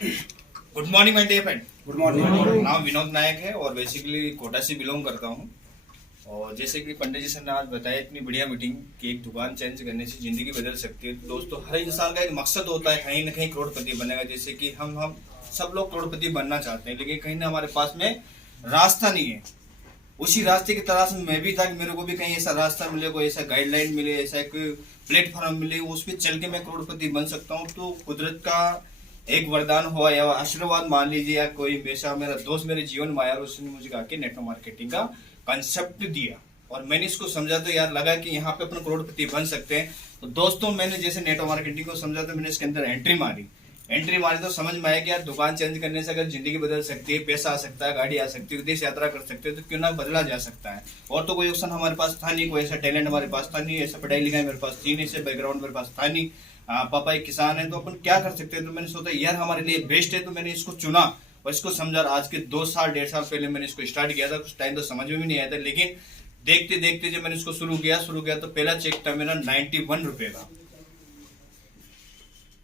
Good morning my dear friend. Good morning. नाम विनोद नायक है और बेसिकली कोटा से बिलोंग करता हूँ। और जैसे कि पंडित जी सर ने आज बताया इतनी बढ़िया मीटिंग कि एक दुकान चेंज करने से जिंदगी बदल सकती है। तो दोस्तों, हर इंसान का एक मकसद होता है कहीं ना कहीं करोड़पति बनेगा। जैसे कि हम सब लोग करोड़पति बनना चाहते हैं, लेकिन कहीं ना हमारे पास में रास्ता नहीं है। उसी रास्ते की तलाश में मैं भी था कि मेरे को भी कहीं ऐसा रास्ता मिले, कोई ऐसा गाइडलाइन मिले, ऐसा एक प्लेटफॉर्म मिले, उस पर चल के मैं करोड़पति बन सकता हूँ। तो कुदरत का एक वरदान हुआ या आशीर्वाद मान लीजिए, या कोई वैसा मेरा दोस्त मेरे जीवन में आया और उसने मुझे कहा कि नेटवर्क मार्केटिंग का कंसेप्ट दिया और मैंने इसको समझा तो यार लगा कि यहाँ पे अपन करोड़पति बन सकते हैं। तो दोस्तों, मैंने जैसे नेटवर्क मार्केटिंग को समझा तो मैंने इसके अंदर एंट्री मारी तो समझ में आया कि यार दुकान चेंज करने से अगर जिंदगी बदल सकती है, पैसा आ सकता है, गाड़ी आ सकती है, विदेश यात्रा कर सकते हैं, तो क्यों ना बदला जा सकता है। और तो कोई ऑप्शन हमारे पास था नहीं, कोई ऐसा टैलेंट हमारे पास था नहीं, ऐसा पढ़ाई लिखाई मेरे पास थी नहीं, ऐसे बैकग्राउंड मेरे पास था नहीं। पापा एक किसान है, तो अपन क्या कर सकते हैं। तो मैंने सोचा यार हमारे लिए बेस्ट है, तो मैंने इसको चुना और इसको समझा। आज के 2 साल 1.5 साल पहले मैंने इसको स्टार्ट किया था। कुछ टाइम तो समझ में भी नहीं आया था, लेकिन देखते देखते जब मैंने इसको शुरू किया तो पहला चेक था मेरा 91 रुपए का।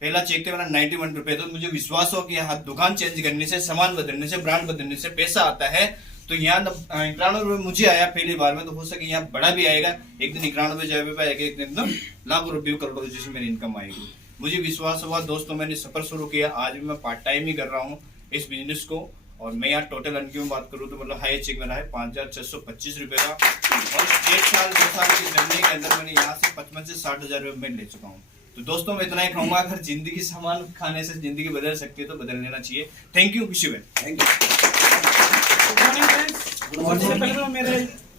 पहला चेक था मेरा 91 रुपए। तो मुझे विश्वास हो कि हाँ, दुकान चेंज करने से, सामान बदलने से, ब्रांड बदलने से पैसा आता है। तो यहाँ 91 रुपए मुझे आया पहली बार में, तो हो सके यहाँ बड़ा भी आएगा। एक दिन 91 जगह पे आएगा, एक दिन तो लाखों रुपये करोड़ों जैसे मेरी इनकम आएगी। मुझे विश्वास हुआ दोस्तों, मैंने सफर शुरू किया। आज भी मैं पार्ट टाइम ही कर रहा हूँ इस बिजनेस को। और मैं यहाँ टोटल अर्न की बात करूँ तो मतलब हाई चेक मेरा है 5,625 रुपए का। और 1 साल 2 साल की जर्नी के अंदर मैंने यहाँ से 55 से 60,000 रुपये मैं ले चुका हूँ। तो दोस्तों, मैं इतना ही कहूंगा, अगर जिंदगी सामान खाने से जिंदगी बदल सकती है तो बदल लेना चाहिए। Thank you, wish you well. Thank you. Good morning friends. सबसे पहले तो मेरे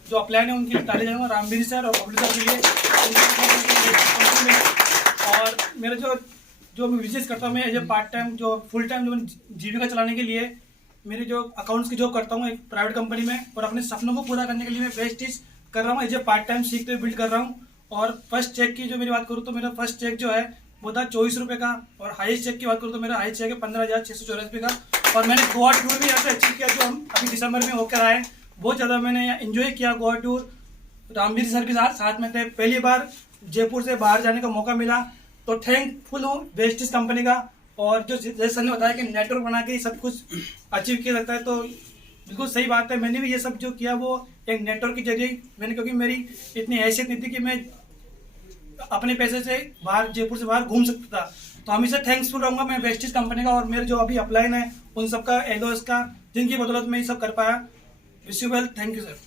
जो अपलाइन है उनके लिए ताली जाऊंगा, रामवीर सर और बबलू सर के लिए। और मेरे जो मैं बिजनेस करता हूँ, मैं एज ए पार्ट टाइम जो फुल टाइम जो जीविका चलाने के लिए मेरे जो अकाउंट्स की जॉब करता हूँ एक प्राइवेट कंपनी में, और अपने सपनों को पूरा करने के लिए मैं वेस्टीज कर रहा हूँ, एज ए पार्ट टाइम सीखते हुए बिल्ड कर रहा हूँ। और फर्स्ट चेक की जो मेरी बात करूँ तो मेरा फर्स्ट चेक जो है वो था 24 रुपये का। और हाईएस्ट चेक की बात करूँ तो मेरा हाईएस्ट चेक है 15,684 रुपये का। और मैंने गोवा टूर भी यहाँ से अचीव किया, जो हम अभी दिसंबर में होकर आए। बहुत ज़्यादा मैंने यहाँ एंजॉय किया गोवा टूर। रामवीर सर के साथ में थे। पहली बार जयपुर से बाहर जाने का मौका मिला, तो थैंकफुल हूँ वेस्टीज कंपनी का। और जो जैसे सर ने बताया कि नेटवर्क बना के सब कुछ अचीव किया जाता है, तो बिल्कुल सही बात है। मैंने भी ये सब जो किया वो एक नेटवर्क के जरिए मैंने, क्योंकि मेरी इतनी हैसियत नहीं थी कि मैं अपने पैसे से बाहर जयपुर से बाहर घूम सकता था। तो हमेशा थैंक्सफुल रहूंगा मैं वेस्टीज कंपनी का और मेरे जो अभी अपलाइन है उन सबका, एलोस का, जिनकी बदौलत में ये सब कर पाया। Wish you well. Thank you sir.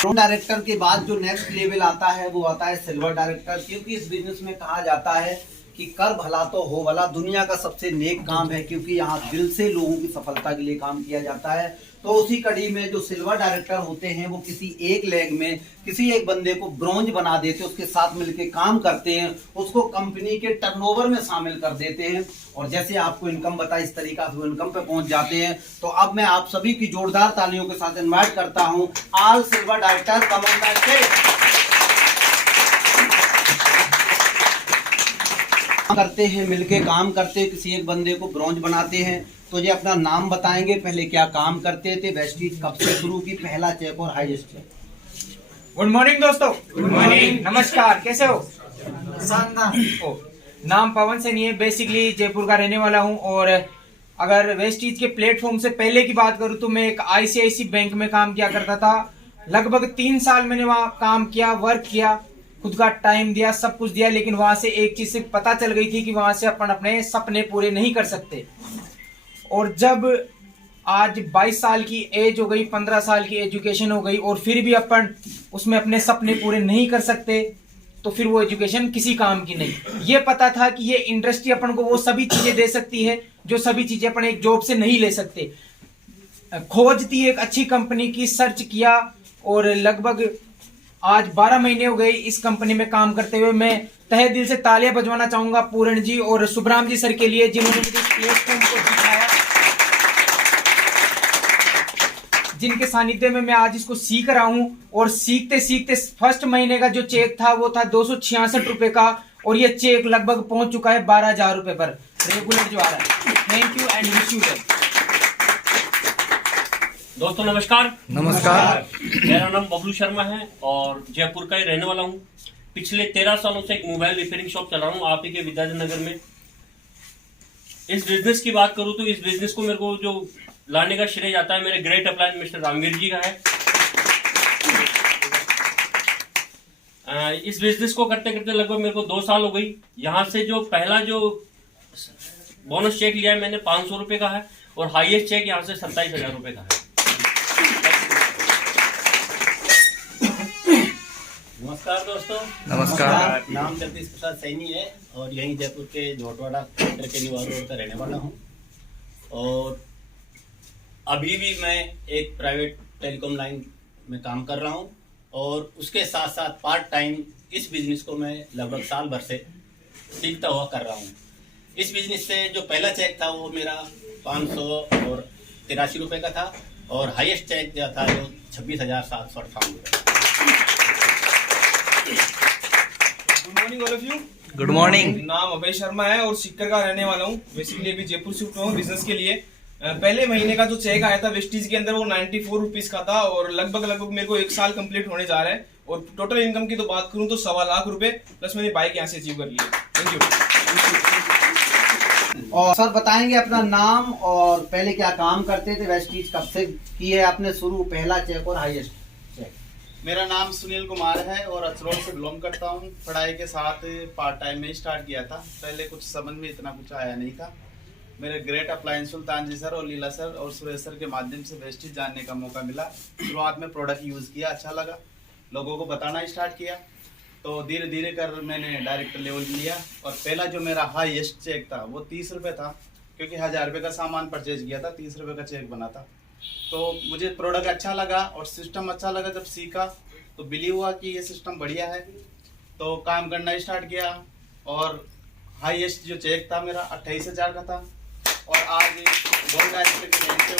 Bronze director के बाद जो नेक्स्ट लेवल आता है वो आता है सिल्वर डायरेक्टर। क्योंकि इस बिजनेस में कहा जाता है कि कर भला तो हो भला दुनिया का सबसे नेक काम है, क्योंकि यहाँ दिल से लोगों की सफलता के लिए काम किया जाता है। तो उसी कड़ी में जो सिल्वर डायरेक्टर होते हैं वो किसी एक लेग में किसी एक बंदे को ब्रॉन्ज बना देते हैं, उसके साथ मिलकर काम करते हैं, उसको कंपनी के टर्नओवर में शामिल कर देते हैं। और जैसे आपको इनकम बताई इस तरीका से वो इनकम पे पहुंच जाते हैं। तो अब मैं आप सभी की जोरदार तालियों के साथ इन्वाइट करता हूं all silver director come on the stage. करते हैं, मिलके काम करते हैं, किसी एक बंदे को ब्रॉन्ज बनाते हैं। तो ये अपना नाम बताएंगे, पहले क्या काम करते थे, वेस्टीज कब से शुरू की, पहला चेक और हाईएस्ट चेक। गुड मॉर्निंग दोस्तों। Good morning. नमस्कार, कैसे हो? नाम पवन सैनी है, बेसिकली जयपुर का रहने वाला हूँ। और अगर वेस्टीज के प्लेटफॉर्म से पहले की बात करूँ तो मैं एक आईसीआईसी बैंक में काम किया करता था। लगभग 3 साल मैंने वहाँ काम किया, वर्क किया, खुद का टाइम दिया, सब कुछ दिया। लेकिन वहां से एक चीज से पता चल गई थी कि वहां से अपन अपने सपने पूरे नहीं कर सकते। और जब आज 22 साल की एज हो गई, 15 साल की एजुकेशन हो गई, और फिर भी अपन उसमें अपने सपने पूरे नहीं कर सकते, तो फिर वो एजुकेशन किसी काम की नहीं। ये पता था कि ये इंडस्ट्री अपन को वो सभी चीजें दे सकती है जो सभी चीजें अपन एक जॉब से नहीं ले सकते। खोज थी एक अच्छी कंपनी की, सर्च किया, और लगभग आज 12 महीने हो गए इस कंपनी में काम करते हुए। मैं तहे दिल से तालियां बजवाना चाहूंगा पूरण जी और सुब्राम जी सर के लिए, जिन्होंने मुझे इस प्लेटफॉर्म को दिखाया, जिनके सानिध्य में मैं आज इसको सीख रहा हूं। और सीखते सीखते फर्स्ट महीने का जो चेक था वो था 266 रुपए का, और ये चेक लगभग पहुंच चुका है 12,000 रुपए पर रेगुलर जो आ रहा है। Thank you and wish you well. दोस्तों नमस्कार। नमस्कार। मेरा नाम बबलू शर्मा है और जयपुर का ही रहने वाला हूँ। पिछले 13 सालों से एक मोबाइल रिपेयरिंग शॉप चला रहा हूँ आप ही के विद्याधर नगर में। इस बिजनेस की बात करूं तो इस बिजनेस को मेरे को जो लाने का श्रेय जाता है मेरे ग्रेट अपलायंस मिस्टर रामवीर जी का है। इस बिजनेस को करते करते लगभग मेरे को 2 साल हो गई। यहाँ से जो पहला जो बोनस चेक लिया है मैंने 500 रुपए का है और हाईएस्ट चेक यहाँ से 27,000 रुपए का है। नमस्कार दोस्तों। नमस्कार। नाम जगदीश प्रसाद सैनी है और यहीं जयपुर के झोटवाड़ा क्षेत्र के निवार रोड का रहने वाला हूँ। और अभी भी मैं एक प्राइवेट टेलीकॉम लाइन में काम कर रहा हूँ और उसके साथ साथ पार्ट टाइम इस बिजनेस को मैं लगभग साल भर से सीखता हुआ कर रहा हूँ। इस बिजनेस से जो पहला चेक था वो मेरा 583 रुपये का था और हाईएस्ट चेक जो था जो 26,758 रुपये। Good morning all of you. Good morning. नाम अभय शर्मा है और सिक्कर का रहने वाला हूँ। बेसिकली अभी जयपुर शिफ्ट हुआ हूँ बिजनेस के लिए। पहले महीने का जो चेक आया था वेस्टीज के अंदर वो 94 रुपीज का था और लगभग मेरे को 1 साल कंप्लीट होने जा रहा है। और टोटल इनकम की तो बात करूं तो 1.25 लाख रुपए प्लस मैंने बाइक यहाँ से अचीव कर लिया। Thank you. और सर बताएंगे अपना नाम और पहले क्या काम करते थे, वेस्टीज कब से किए आपने शुरू, पहला चेक और हाईएस्ट चेक? मेरा नाम सुनील कुमार है और अचरोल से बिलोंग करता हूँ। पढ़ाई के साथ पार्ट टाइम में स्टार्ट किया था। पहले कुछ समझ में इतना कुछ आया नहीं था। मेरे ग्रेट अपलायंस सुल्तान जी सर और लीला सर और सुरेश सर के माध्यम से वेस्टीज जानने का मौका मिला। शुरुआत में प्रोडक्ट यूज़ किया, अच्छा लगा, लोगों को बताना स्टार्ट किया तो धीरे धीरे कर मैंने डायरेक्टर लेवल लिया। और पहला जो मेरा हाईएस्ट चेक था वो 30 रुपये था, क्योंकि 1000 रुपये का सामान परचेज किया था, 30 रुपये का चेक बना था। तो मुझे प्रोडक्ट अच्छा लगा और सिस्टम अच्छा लगा। जब सीखा तो बिलीव हुआ कि ये सिस्टम बढ़िया है, तो काम करना स्टार्ट किया। और हाईएस्ट जो चेक था मेरा 28,000 का था और आज गोल्ड डायरेक्टर के रेंज पे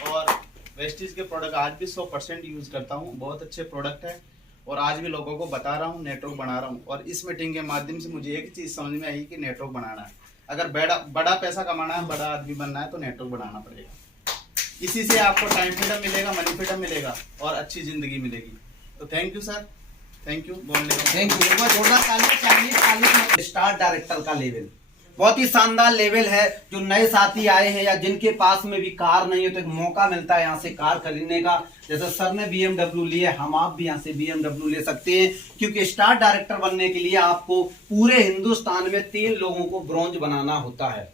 हूँ और वेस्टीज के प्रोडक्ट आज भी 100% यूज़ करता हूँ। बहुत अच्छे प्रोडक्ट है और आज भी लोगों को बता रहा हूँ, नेटवर्क बना रहा हूँ। और इस मीटिंग के माध्यम से मुझे एक चीज़ समझ में आई कि नेटवर्क बनाना है। अगर बड़ा पैसा कमाना है, बड़ा आदमी बनना है तो नेटवर्क बनाना पड़ेगा। इसी से आपको टाइम फ्रीडम मिलेगा, मनी फ्रीडम मिलेगा और अच्छी ज़िंदगी मिलेगी। तो thank you sir, thank you बोलने का। Thank you. जोरदार ताली। स्टार डायरेक्टर का लेवल बहुत ही शानदार लेवल है। जो नए साथी आए हैं या जिनके पास में भी कार नहीं है तो एक मौका मिलता है यहाँ से कार खरीदने का। जैसे सर ने BMW लिए, हम आप भी यहाँ से BMW ले सकते हैं, क्योंकि स्टार डायरेक्टर बनने के लिए आपको पूरे हिंदुस्तान में 3 लोगों को ब्रॉन्ज बनाना होता है।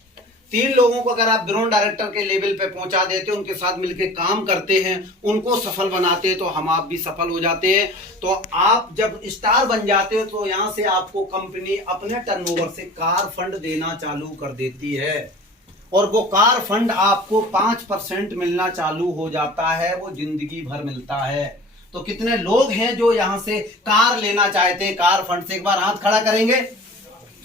3 लोगों को अगर आप ब्रॉन्ज डायरेक्टर के लेवल पे पहुंचा देते हैं, उनके साथ मिलकर काम करते हैं, उनको सफल बनाते हैं, तो हम आप भी सफल हो जाते हैं। तो आप जब स्टार बन जाते हो तो यहाँ से आपको कंपनी अपने टर्नओवर से कार फंड देना चालू कर देती है और वो कार फंड आपको 5% मिलना चालू हो जाता है। वो जिंदगी भर मिलता है। तो कितने लोग हैं जो यहाँ से कार लेना चाहते हैं कार फंड से? एक बार हाथ खड़ा करेंगे।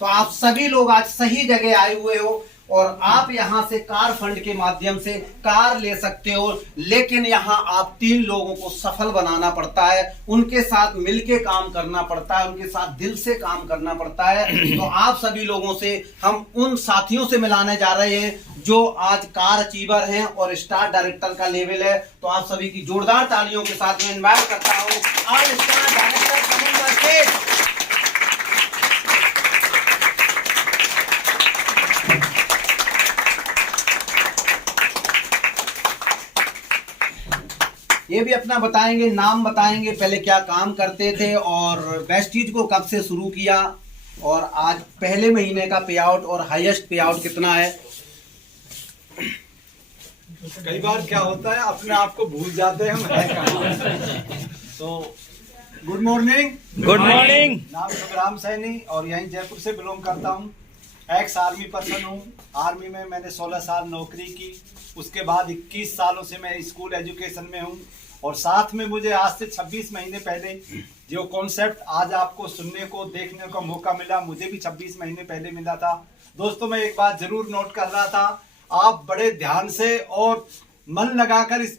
तो आप सभी लोग आज सही जगह आए हुए हो और आप यहां से कार फंड के माध्यम से कार ले सकते हो। लेकिन यहां आप 3 लोगों को सफल बनाना पड़ता है, उनके साथ मिलके काम करना पड़ता है, उनके साथ दिल से काम करना पड़ता है। तो आप सभी लोगों से हम उन साथियों से मिलाने जा रहे हैं जो आज कार अचीवर हैं और स्टार डायरेक्टर का लेवल है। तो आप सभी की जोरदार तालियों के साथ मैं इनवाइट करता हूं आज स्टार डायरेक्टर बनूंगा के ये भी अपना बताएंगे, नाम बताएंगे, पहले क्या काम करते थे और वेस्टीज को कब से शुरू किया और आज पहले महीने का पे आउट और हाईएस्ट पे आउट कितना है। कई बार क्या होता है अपने आप को भूल जाते हैं हम। तो गुड मॉर्निंग। Good morning. नाम सुखराम सैनी और यहीं जयपुर से बिलोंग करता हूँ। एक्स आर्मी पर्सन हूँ। आर्मी में मैंने 16 साल नौकरी की। उसके बाद 21 सालों से मैं स्कूल एजुकेशन में हूँ और साथ में मुझे आज से 26 महीने पहले जो कॉन्सेप्ट आज आपको सुनने को देखने का मौका मिला, मुझे भी 26 महीने पहले मिला था। दोस्तों मैं एक बात जरूर नोट कर रहा था, आप बड़े ध्यान से और मन लगाकर इस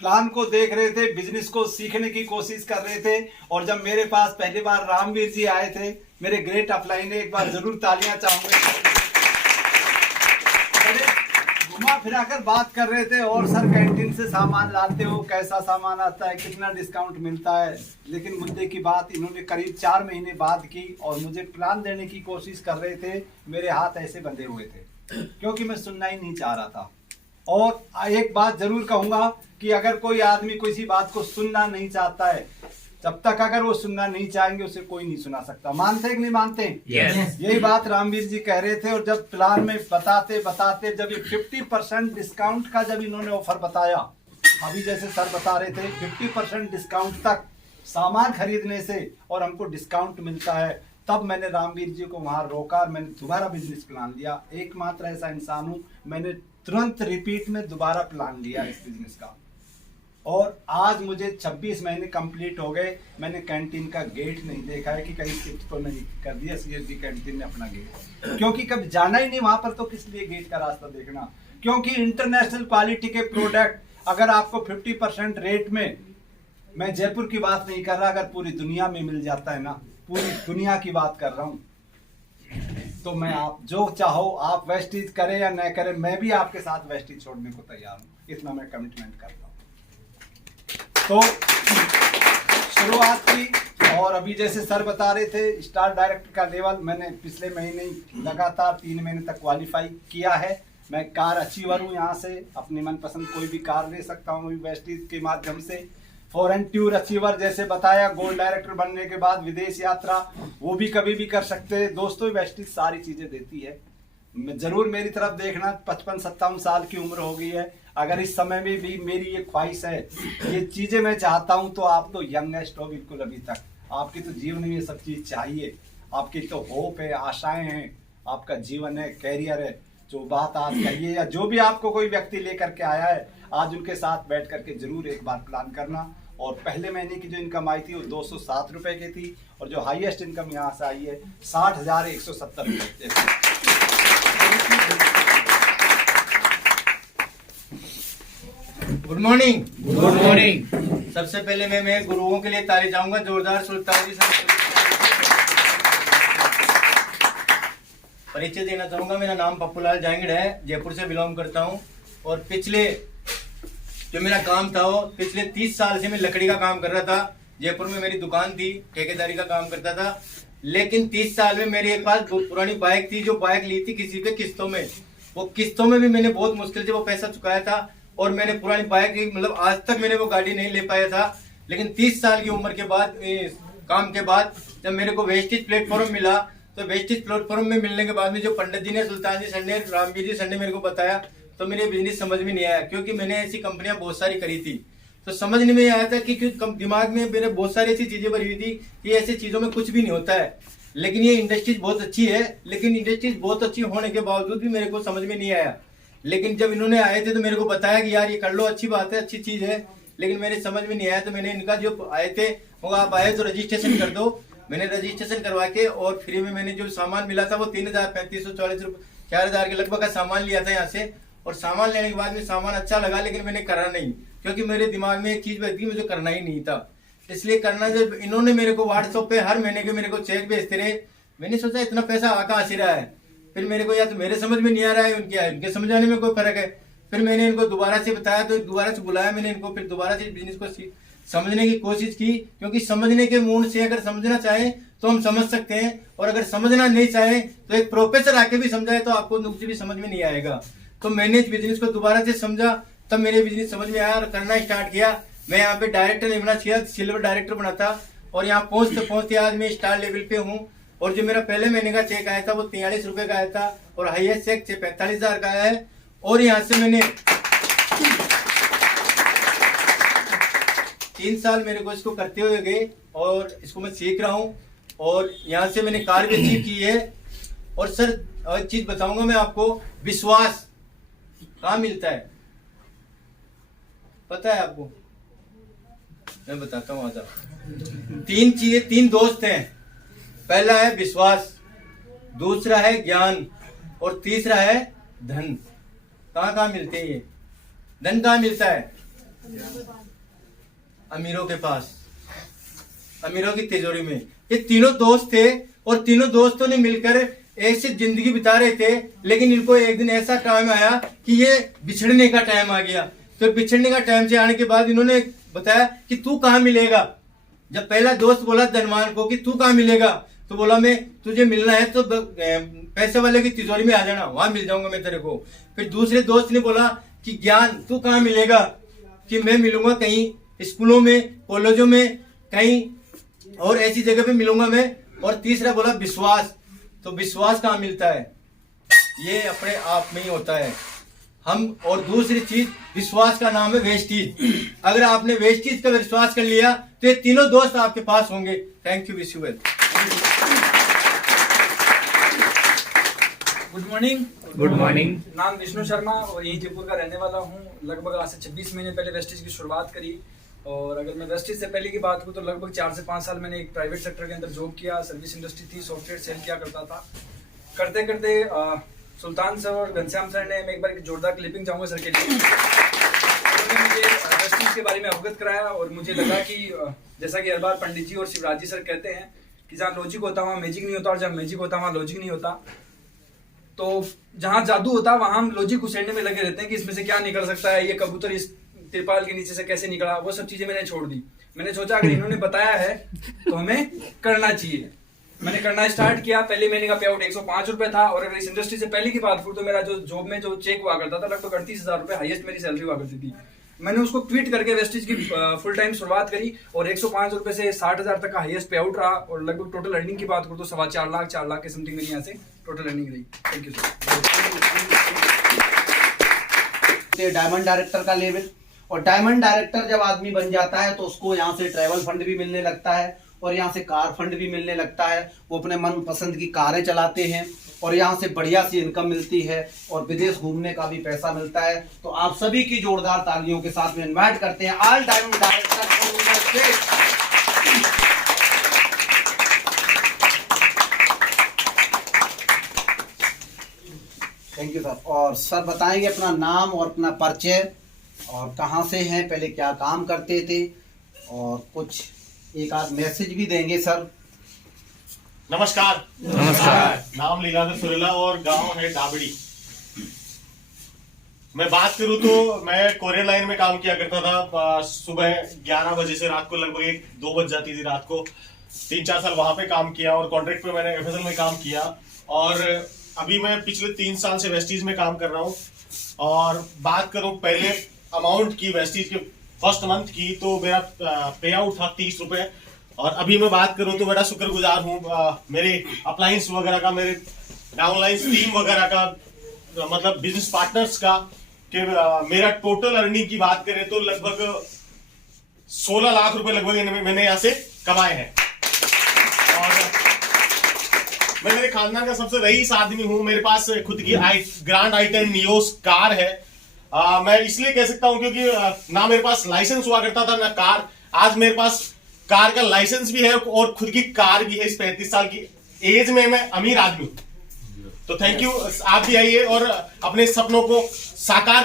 प्लान को देख रहे थे, बिजनेस को सीखने की कोशिश कर रहे थे। और जब मेरे पास पहली बार रामवीर जी आए थे, मेरे ग्रेट अपलाइन ने, एक बार जरूर तालियां चाहूंगे। घुमा फिर आकर बात कर रहे थे और सर कैंटीन से सामान लाते हो, कैसा सामान आता है, कितना डिस्काउंट मिलता है। लेकिन मुद्दे की बात इन्होंने करीब 4 महीने बाद की और मुझे प्लान देने की कोशिश कर रहे थे। मेरे हाथ ऐसे बंधे हुए थे क्योंकि मैं सुनना ही नहीं चाह रहा था। और एक बात जरूर कहूंगा कि अगर कोई आदमी किसी बात को सुनना नहीं चाहता है, तब तक अगर वो सुनना नहीं चाहेंगे उसे कोई नहीं सुना सकता। मानते कि नहीं मानते? Yes. यही बात रामवीर जी कह रहे थे। और जब प्लान में बताते बताते जब ये 50% डिस्काउंट का जब इन्होंने ऑफर बताया, अभी जैसे सर बता रहे थे 50% डिस्काउंट तक सामान खरीदने से और हमको डिस्काउंट मिलता है, तब मैंने रामवीर जी को वहां रोका और मैंने दोबारा बिजनेस प्लान लिया। एकमात्र ऐसा इंसान हूं, मैंने तुरंत रिपीट में दोबारा प्लान लिया इस बिजनेस का। और आज मुझे 26 महीने कंप्लीट हो गए, मैंने कैंटीन का गेट नहीं देखा है कि कहीं शिफ्ट तो नहीं कर दिया सीएसडी कैंटीन ने अपना गेट, क्योंकि कभी जाना ही नहीं वहां पर, तो किस लिए गेट का रास्ता देखना। क्योंकि इंटरनेशनल क्वालिटी के प्रोडक्ट अगर आपको 50% रेट में, मैं जयपुर की बात नहीं कर रहा, अगर पूरी दुनिया में मिल जाता है ना, पूरी दुनिया की बात कर रहा हूँ, तो मैं आप जो चाहो आप वेस्टेज करें या न करें, मैं भी आपके साथ वेस्टेज छोड़ने को तैयार हूँ, इतना मैं कमिटमेंट करता हूँ। तो शुरुआत की, और अभी जैसे सर बता रहे थे स्टार डायरेक्टर का लेवल मैंने पिछले महीने लगातार 3 महीने तक क्वालिफाई किया है। मैं कार अचीवर हूँ, यहाँ से अपनी मनपसंद कोई भी कार ले सकता हूँ वेस्टेज के माध्यम से। फॉरेन टूर अचीवर जैसे बताया, गोल्ड डायरेक्टर बनने के बाद विदेश यात्रा वो भी कभी भी कर सकते हैं। दोस्तों वेस्टेज सारी चीजें देती है, जरूर मेरी तरफ देखना। 55-57 साल की उम्र हो गई है, अगर इस समय में भी मेरी ये ख्वाहिश है, ये चीजें मैं चाहता हूं, तो आप तो यंगेस्ट हो बिल्कुल अभी तक, आपकी तो जीवन में ये सब चीज चाहिए, आपकी तो होप है, आशाएं हैं, आपका जीवन है, कैरियर है। जो बात आज कहिए या जो भी आपको कोई व्यक्ति लेकर के आया है, आज उनके साथ बैठ करके जरूर एक बार प्लान करना। और पहले महीने की जो इनकम आई थी वो 207 रुपए की थी, और जो हाईएस्ट इनकम यहाँ से आई है 60,170 रुपए। Good morning. Good morning. सबसे पहले मैं मेरे गुरुओं के लिए ताली चाहूंगा, जोरदार सुल्तान जी सर। परिचय देना चाहूंगा, मेरा नाम पप्पूलाल जांगड़ है, जयपुर से बिलोंग करता हूं। और पिछले जो मेरा काम था वो पिछले 30 साल से मैं लकड़ी का काम कर रहा था। जयपुर में मेरी दुकान थी, ठेकेदारी का काम करता था। लेकिन 30 साल में मेरे एक पास पुरानी बाइक थी, जो बाइक ली थी किसी पे किस्तों में। वो किस्तों में भी मैंने बहुत मुश्किल से वो पैसा चुकाया था, और मैंने पुरानी बाइक मतलब आज तक मैंने वो गाड़ी नहीं ले पाया था। लेकिन 30 साल की उम्र के बाद, काम के बाद, जब मेरे को वेस्टेज प्लेटफॉर्म मिला, तो वेस्टेज प्लेटफॉर्म में मिलने के बाद में जो पंडित जी ने, सुल्तान जी सर ने, रामवीर जी सर ने मेरे को बताया, तो मेरे बिजनेस समझ में नहीं आया। क्योंकि मैंने ऐसी कंपनियां बहुत सारी करी थी, तो समझ नहीं आया था कि दिमाग में मेरे बहुत सारी ऐसी चीजें भरी हुई थी कि ऐसी चीजों में कुछ भी नहीं होता है। लेकिन ये इंडस्ट्रीज बहुत अच्छी है, लेकिन इंडस्ट्रीज बहुत अच्छी होने के बावजूद भी मेरे को समझ में नहीं आया। लेकिन जब इन्होंने आए थे तो मेरे को बताया कि यार ये कर लो, अच्छी बात है, अच्छी चीज है। लेकिन मेरे समझ में नहीं आया, तो मैंने इनका जो आए थे वो, आप आए तो रजिस्ट्रेशन कर दो। मैंने रजिस्ट्रेशन करवा के और फ्री में मैंने जो सामान मिला था वो 3,3540 रुपये 4,000 के लगभग का सामान लिया था यहाँ से। और सामान लेने के बाद में सामान अच्छा लगा, लेकिन मैंने करा नहीं, क्योंकि मेरे दिमाग में एक चीज बैठी थी, मुझे करना ही नहीं था। इसलिए करना, जब इन्होंने मेरे को व्हाट्सएप पे हर महीने के मेरे को चेक भेजते रहे, मैंने सोचा इतना पैसा आ कहाँ से रहा है। फिर मेरे को या तो मेरे समझ में नहीं आ रहा है, उनके समझाने में कोई फर्क है। फिर मैंने इनको दोबारा से बताया, तो दोबारा से बुलाया मैंने इनको, फिर दोबारा से बिजनेस को समझने की कोशिश की। क्योंकि समझने के मूड से अगर समझना चाहे तो हम समझ सकते हैं, और अगर समझना नहीं चाहे तो एक प्रोफेसर आके भी समझाए तो आपको भी समझ में नहीं आएगा। तो मैंने इस बिजनेस को दोबारा से समझा, तब मेरे बिजनेस समझ में आया और करना स्टार्ट किया। मैं यहाँ पे डायरेक्टर नहीं बना, सिल्वर डायरेक्टर बना था, और यहाँ पहुंचते पहुंचते आज मैं स्टार लेवल पे हूँ। और जो मेरा पहले महीने का चेक आया था वो 43 रुपए का आया था, और हाईएस्ट चेक 45,000 का आया है। और यहाँ से मैंने 3 साल मेरे को इसको करते हुए गए, और इसको मैं सीख रहा हूँ। और यहाँ से मैंने कार भी अचीव की है। और सर एक चीज बताऊंगा मैं आपको, विश्वास कहाँ मिलता है पता है आपको? मैं बताता हूँ। आजा 3 चीजें, 3 दोस्त हैं। पहला है विश्वास, दूसरा है ज्ञान, और तीसरा है धन। कहाँ मिलते हैं ये? धन कहाँ मिलता है? अमीरों के पास, अमीरों की तिजोरी में। ये तीनों दोस्त थे, और तीनों दोस्तों ने मिलकर ऐसे जिंदगी बिता रहे थे, लेकिन इनको एक दिन ऐसा टाइम आया कि ये बिछड़ने का टाइम आ गया। तो बिछड़ने का टाइम से आने के बाद इन्होंने बताया कि तू कहाँ मिलेगा। जब पहला दोस्त बोला धनवान को कि तू कहाँ मिलेगा, तो बोला मैं तुझे मिलना है तो पैसे वाले की तिजोरी में आ जाना, वहां मिल जाऊंगा मैं तेरे को। फिर दूसरे दोस्त ने बोला कि ज्ञान तू कहाँ मिलेगा, कि मैं मिलूंगा कहीं स्कूलों में, कॉलेजों में, कहीं और ऐसी जगह पे मिलूंगा मैं। और तीसरा बोला विश्वास, तो विश्वास कहाँ मिलता है, ये अपने आप में ही होता है हम। और दूसरी चीज विश्वास का नाम है वेस्टीज। अगर आपने वेस्टीज का विश्वास कर लिया तो ये तीनों दोस्त आपके पास होंगे। Thank you, wish you well. Good morning. Good morning. नाम विष्णु शर्मा और यही जयपुर का रहने वाला हूँ। लगभग आज से 26 महीने पहले वेस्टीज की शुरुआत करी। और अगर मैं वेस्टीज से पहले की बात करूँ तो लगभग 4 से 5 साल मैंने एक प्राइवेट सेक्टर के अंदर जॉब किया। सर्विस इंडस्ट्री थी, सॉफ्टवेयर सेल किया करता था। करते करते सुल्तान सर और घनश्याम सर ने, मैं एक बार एक जोरदार क्लिपिंग चाहूँगा सर के लिए, उन्होंने मुझे वेस्टीज के बारे में अवगत कराया। और मुझे लगा कि जैसा कि हर बार पंडित जी और शिवराज जी सर कहते हैं कि जहाँ लॉजिक होता है वहाँ मैजिक नहीं होता, और जहाँ मैजिक होता है वहाँ लॉजिक नहीं होता। तो जहाँ जादू होता है वहाँ हम लॉजिक उछेड़ने में लगे रहते हैं कि इसमें से क्या निकल सकता है, ये कबूतर इस तिरपाल के नीचे से कैसे निकला, वो सब चीजें मैंने छोड़ दी। मैंने सोचा अगर इन्होंने बताया है तो हमें करना चाहिए। मैंने करना स्टार्ट किया। पहले महीने का पे आउट 105 रुपए था। और अगर इस इंडस्ट्री से पहले की बात करूँ तो मेरा जो जॉब में जो चेक हुआ करता था लगभग 38,000 रुपए हाईएस्ट मेरी सैलरी हुआ करती थी। मैंने उसको ट्वीट करके वेस्टीज की फुल टाइम शुरुआत करी और 105 रुपए से 60,000 तक का हाईएस्ट पे आउट रहा। और लगभग टोटल अर्निंग की बात करूँ तो 4.25 लाख के समथिंग मेरी यहाँ से टोटल अर्निंग रही। Thank you sir. Diamond director का लेवल, और डायमंड डायरेक्टर जब आदमी बन जाता है तो उसको यहाँ से ट्रैवल फंड भी मिलने लगता है और यहाँ से कार फंड भी मिलने लगता है। वो अपने मनपसंद की कारें चलाते हैं और यहाँ से बढ़िया सी इनकम मिलती है और विदेश घूमने का भी पैसा मिलता है। तो आप सभी की जोरदार तालियों के साथ में इनवाइट करते हैं all diamond director. Thank you sir. और सर बताएंगे अपना नाम और अपना परिचय और कहाँ से हैं, पहले क्या काम करते थे, और कुछ एक आध मैसेज भी देंगे सर। नमस्कार। नमस्कार। नाम लीलाधर सुरेला और गांव है डाबड़ी। मैं बात करूं तो मैं कोरियर लाइन में काम किया करता था। सुबह 11 बजे से रात को लगभग 1-2 बज जाती थी रात को। 3-4 साल वहां पे काम किया और कॉन्ट्रैक्ट पे मैंने एफएसएल में काम किया। और अभी मैं पिछले 3 साल से वेस्टीज में काम कर रहा हूँ। और बात करूं पहले अमाउंट की वेस्टीज के फर्स्ट मंथ की, तो मेरा पे आउट था 30 रुपए। और अभी मैं बात करूं तो बड़ा शुक्रगुजार हूँ मेरे अप्लायंस वगैरह का, मेरे डाउनलाइन टीम वगैरह का, मतलब बिजनेस पार्टनर्स का, कि मेरा टोटल अर्निंग की बात करें तो लगभग 16 लाख रुपए लगभग मैंने यहाँ से कमाए हैं। और मैं मेरे खानदान का सबसे रईस आदमी हूँ। मेरे पास खुद की ग्रैंड i10 नियोस कार है। मैं इसलिए कह सकता हूँ क्योंकि ना मेरे पास लाइसेंस हुआ करता था ना कार। आज मेरे पास कार का लाइसेंस भी है और खुद की कार भी है। इस 35 साल की एज में मैं अमीर आदमी हूँ। तो थैंक यू। आप भी आइए और अपने सपनों को साकार